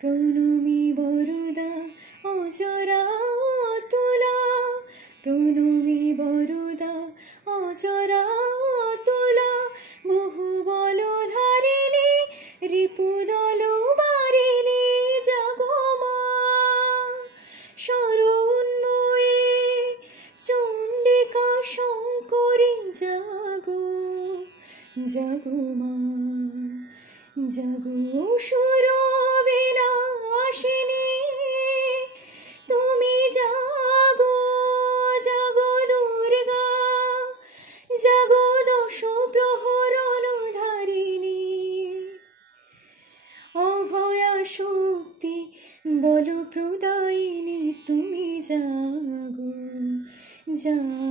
প্রণমী বরদা অজরা তুলা, প্রণমী বরদা অজরা তুলা, বহু বল ধারিণী রিপুদল বারিণী জাগো মা। শরণ্ময়ী চণ্ডিকা শঙ্করী জাগো, জাগো মা, জাগো সুর বিনাশিনী, তুমি জাগো, জাগো দুর্গা, জাগো দশ প্রহরণ ধারিণী। অভয়া শক্তি বল প্রদায়িনী, তুমি জাগো, জাগো।